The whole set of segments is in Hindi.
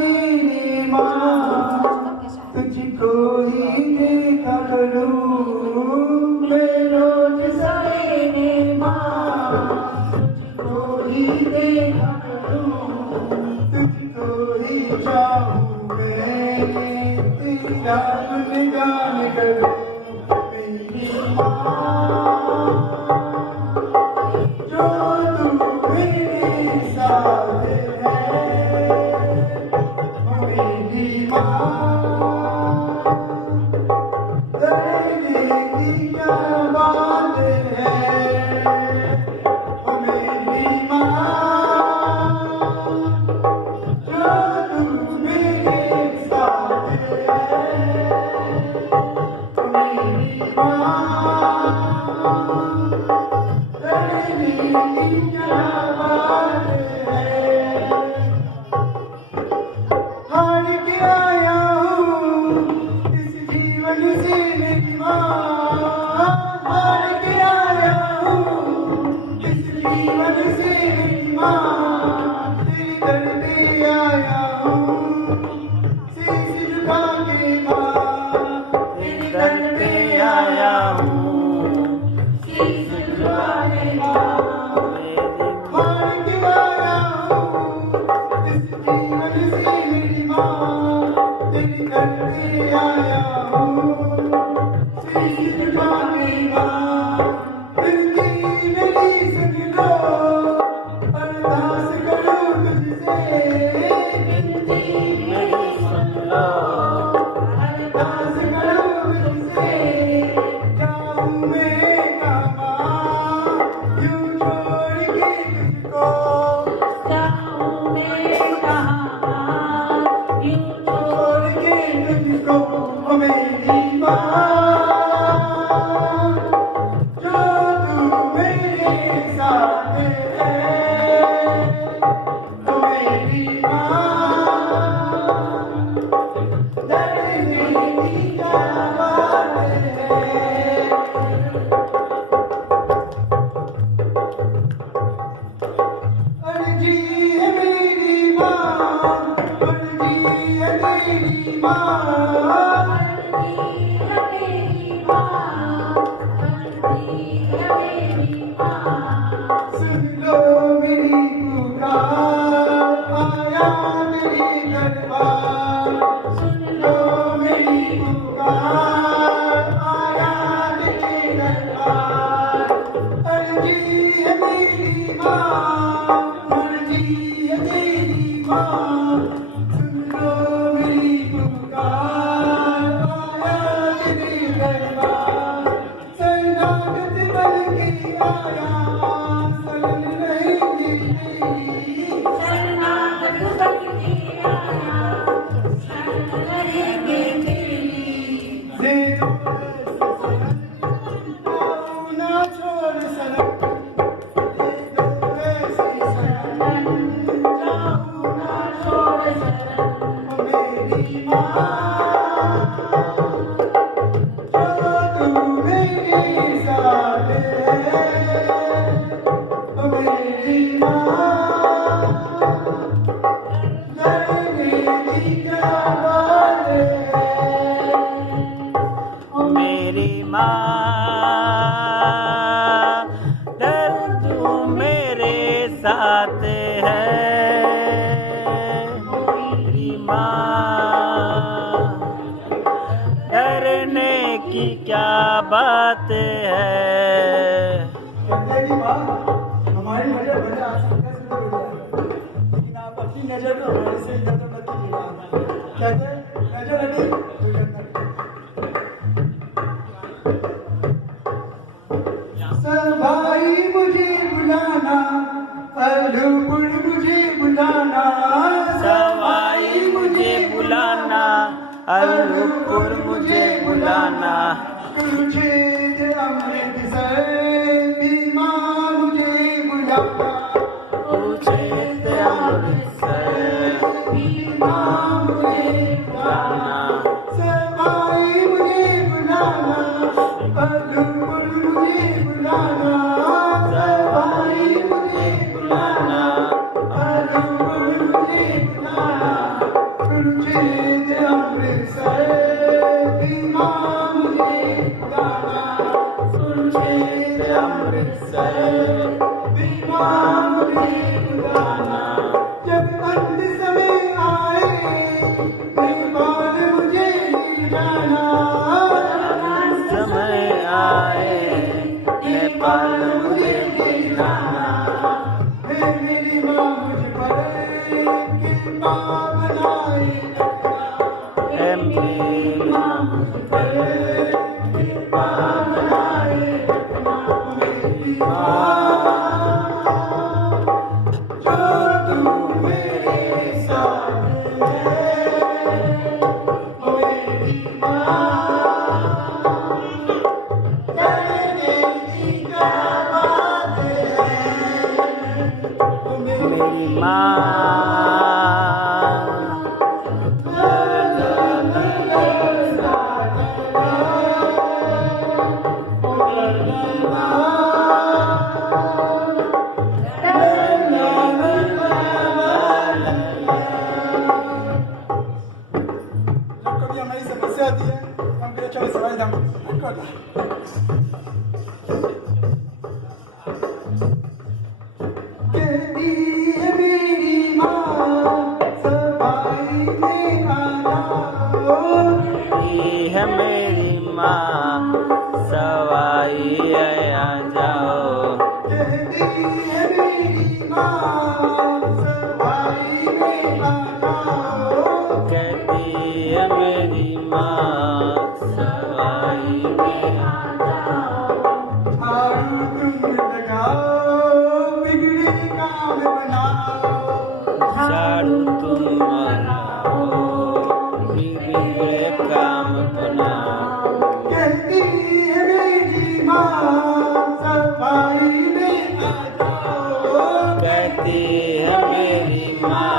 मेरी माँ तुझको ही देखा करूँ मैं रोज सवेरे माँ तुझको ही देखा करूँ तुझको ही चाहूँ मैं तेरा गुणगान करूँ मेरी माँ जो तू मेरे साथ है मेरी माँ दर्द की क्या बात है मेरी माँ जो तू मेरे साथ है मेरी माँ दर्द की क्या बात है हार के आया हूँ इस जीवन से मेरी माँ हार के आया हूँ इस जीवन से मेरी माँ तेरे दर पे आया हूँ शीश झुका के माँ तेरे दर पे आया हूँ शीश झुका के माँ हार के आया हूँ इस जीवन से मेरी माँ तेरे दर पे आया हूँ शीश झुका के माँ जिंदगी मेरी सुन लो अरदास करूँ तुझसे जिंदगी मेरी सुन लो अरदास करूँ तुझसे जाऊँ मैं कहाँ यूँ छोड़ के तुझको जाऊँ मैं कहाँ यूँ छोड़ के तुझको ओ मेरी माँ जो तू मेरे साथ है ओ मेरी माँ दर्द की क्या बात है अर्जी है मेरी माँ अर्जी है मेरी माँ सुन लो मेरी पुकार आया मेरे दरबार सुन लो मेरी पुकार आया मेरे दरबार अर्जी है मेरी माँ अर्जी है मेरी माँ सुन लो मेरी पुकार आया मेरे दरबार शरणागत बन के आया शरण नहीं तेरी शरणागत बन के आया शरण रहेंगे तेरी दे दो ना छोड़ शरण दे दो ऐसी शरण जाऊँ ना छोड़ शरण ओ मेरी माँ जो तू मेरे साथ है ओ मेरी माँ दर्द की क्या बात है ओ मेरी माँ दर्द मेरे साथ है मेरी माँ डरने की क्या बात है कहते कि माँ हमारी नजर भले आपसे सुंदर हो जाए लेकिन आप अपनी नजर तो हमारे से ज्यादा मत कीजिएगा कहते नजर लगी तो जन्नत सवाई मुझे बुलाना अल्लूपुर मुझे बुलाना सवाई मुझे बुलाना अल्लूपुर मुझे बुलाना कुरुक्षेत्र अमृतसर बीमा मुझे बुलाना कुरुक्षेत्र अमृतसर बीमा मुझे बुलाना सवाई मुझे बुलाना अल्लूपुर मुझे बुलाना सवाई मुझे बुलाना अल्लूपुर मुझे बुलाना मेरी माँ। जब कभी हमारी समस्या आती है तो हम कहते चलो सवाई धाम कहती है मेरी माँ सवाई में आ जाओ। ये है मेरी माँ सवाई आ जाओ। कहती है मेरी माँ सवाई में आ जाओ। कहती है मेरी माँ सवाई में आ झाड़ू तुम लगाओ बिगड़े काम बनाओ। झाड़ू तुम लगाओ बिगड़े काम बनाओ। कहती है मेरी माँ सफाई में आ जाओ। कहती है मेरी माँ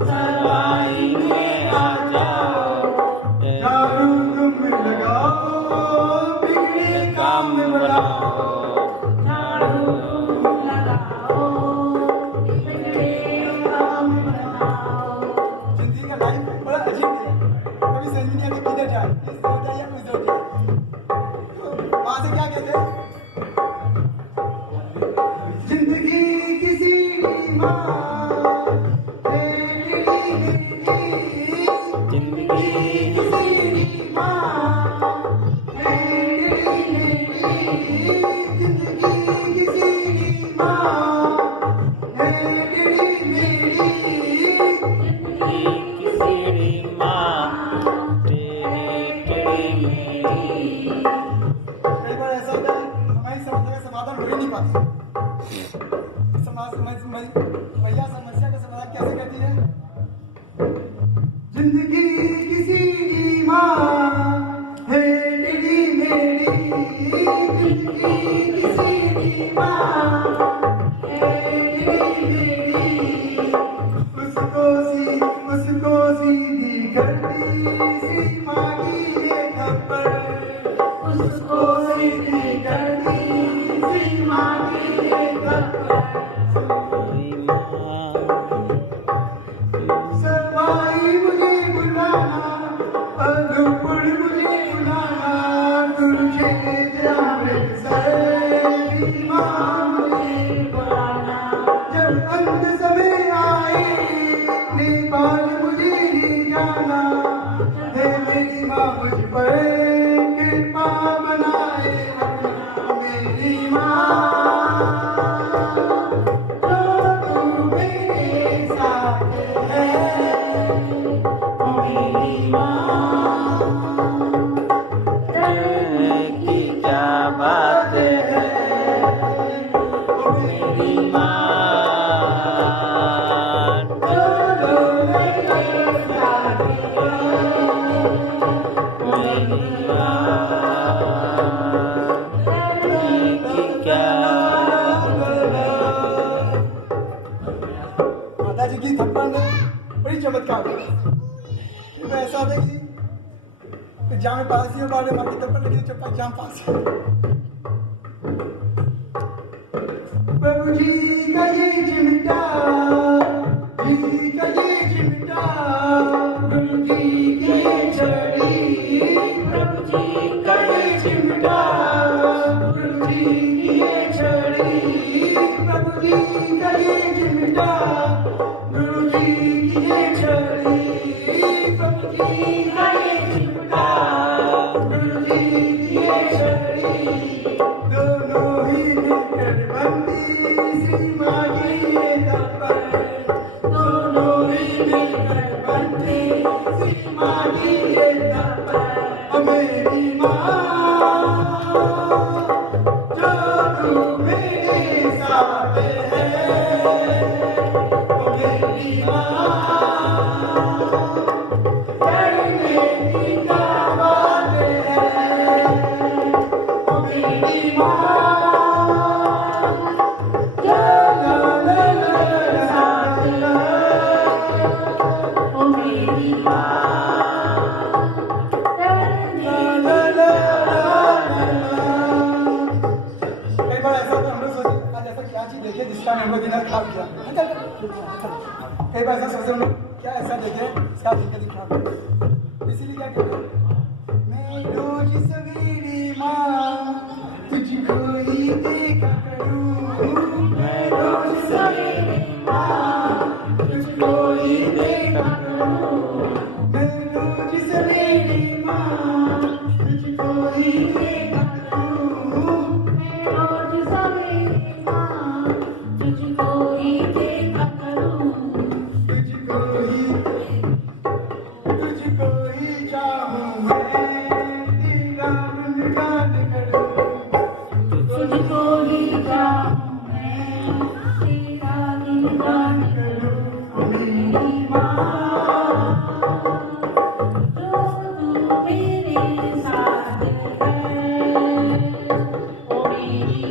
सवाई में आ जाओ। झाड़ू तुम लगाओ बिगड़े काम बनाओ। झाड़ू जिंदगी का लाइफ बड़ा अजीब है। कभी समझ नहीं आता किधर जाए, इस तरफ जाए या उस तरफ जाए। तो वहाँ से क्या कहते हैं? जिंदगी किसी माँ तेरी जिंदगी किसी माँ तेरी जिंदगी किसी माँ तेरी किसी माँ तेरी तेरी मेरी। कई बार ऐसा होता है हमारी समस्या का समाधान हो ही नहीं पाता। भैया समस्या का समाधान कैसे करती है? जिंदगी किसी माँ है तेरी मेरी। जिंदगी किसी माँ है तेरी मेरी। उसको सीधी करती सी मांगी है थप्पड़। उसको सीधी करती सी मांगी है थप्पड़। मेरी माँ सवाई मुझे बुलाना अनूपड़ मुझे बुलाना तुझे अमृतसर की माँ मुझे बुलाना। जब अंत समय आए नेपाल मुझे ले जाना है मेरी माँ मुझ पर कृपा बनाए रखना। मेरी माँ जो तू मेरे साथ है। मेरी माँ की क्या बात है। मेरी माँ मेरी माँ की क्या माता जी की थप्पड़ ने बड़ी चमत्कार है। फिर ऐसा होता है कि जाम में पास ही हो बारे माँ की थप्पड़ लगी चप्पा जाम पास है। प्रभु जी का ये चिमटा जी का ये चिमटा गुरु जी की ये छड़ी। प्रभु जी का ये चिमटा गुरु जी की ये छड़ी। प्रभु जी का ये चिमटा गुरु जी की ये छड़ी। प्रभु जी का ये चिमटा गुरु जी की ये छड़ी। दोनों ही मिलकर बनती सी मांगी ये थप्पड़। दोनों ही मिलकर बनती सी मांगी ये थप्पड़। मेरी माँ जो तू मेरे साथ है। मेरी माँ करने की क्या बात है। मेरी माँ ला ला ला ला देखे जिसका नंबर दिना खा गया। कई बार ऐसा सोचते हम लोग, क्या ऐसा देखे इसका दिक्कत खराब। इसीलिए क्या कहते हैं, मैं रोज सवेरे माँ तुझको ही देखा करूँ, मैं रोज सवेरे माँ तुझको ही देखा करूँ, मैं रोज सवेरे माँ तुझको ही देखा करूँ, मैं रोज सवेरे माँ तुझको ही देखा करूँ, तुझको ही चाहूँ मैं, तेरा गुणगान करूँ, तुझको ही चाहूँ मैं, तेरा गुणगान करूँ। मेरी माँ जो तू मेरे साथ है, ओ मेरी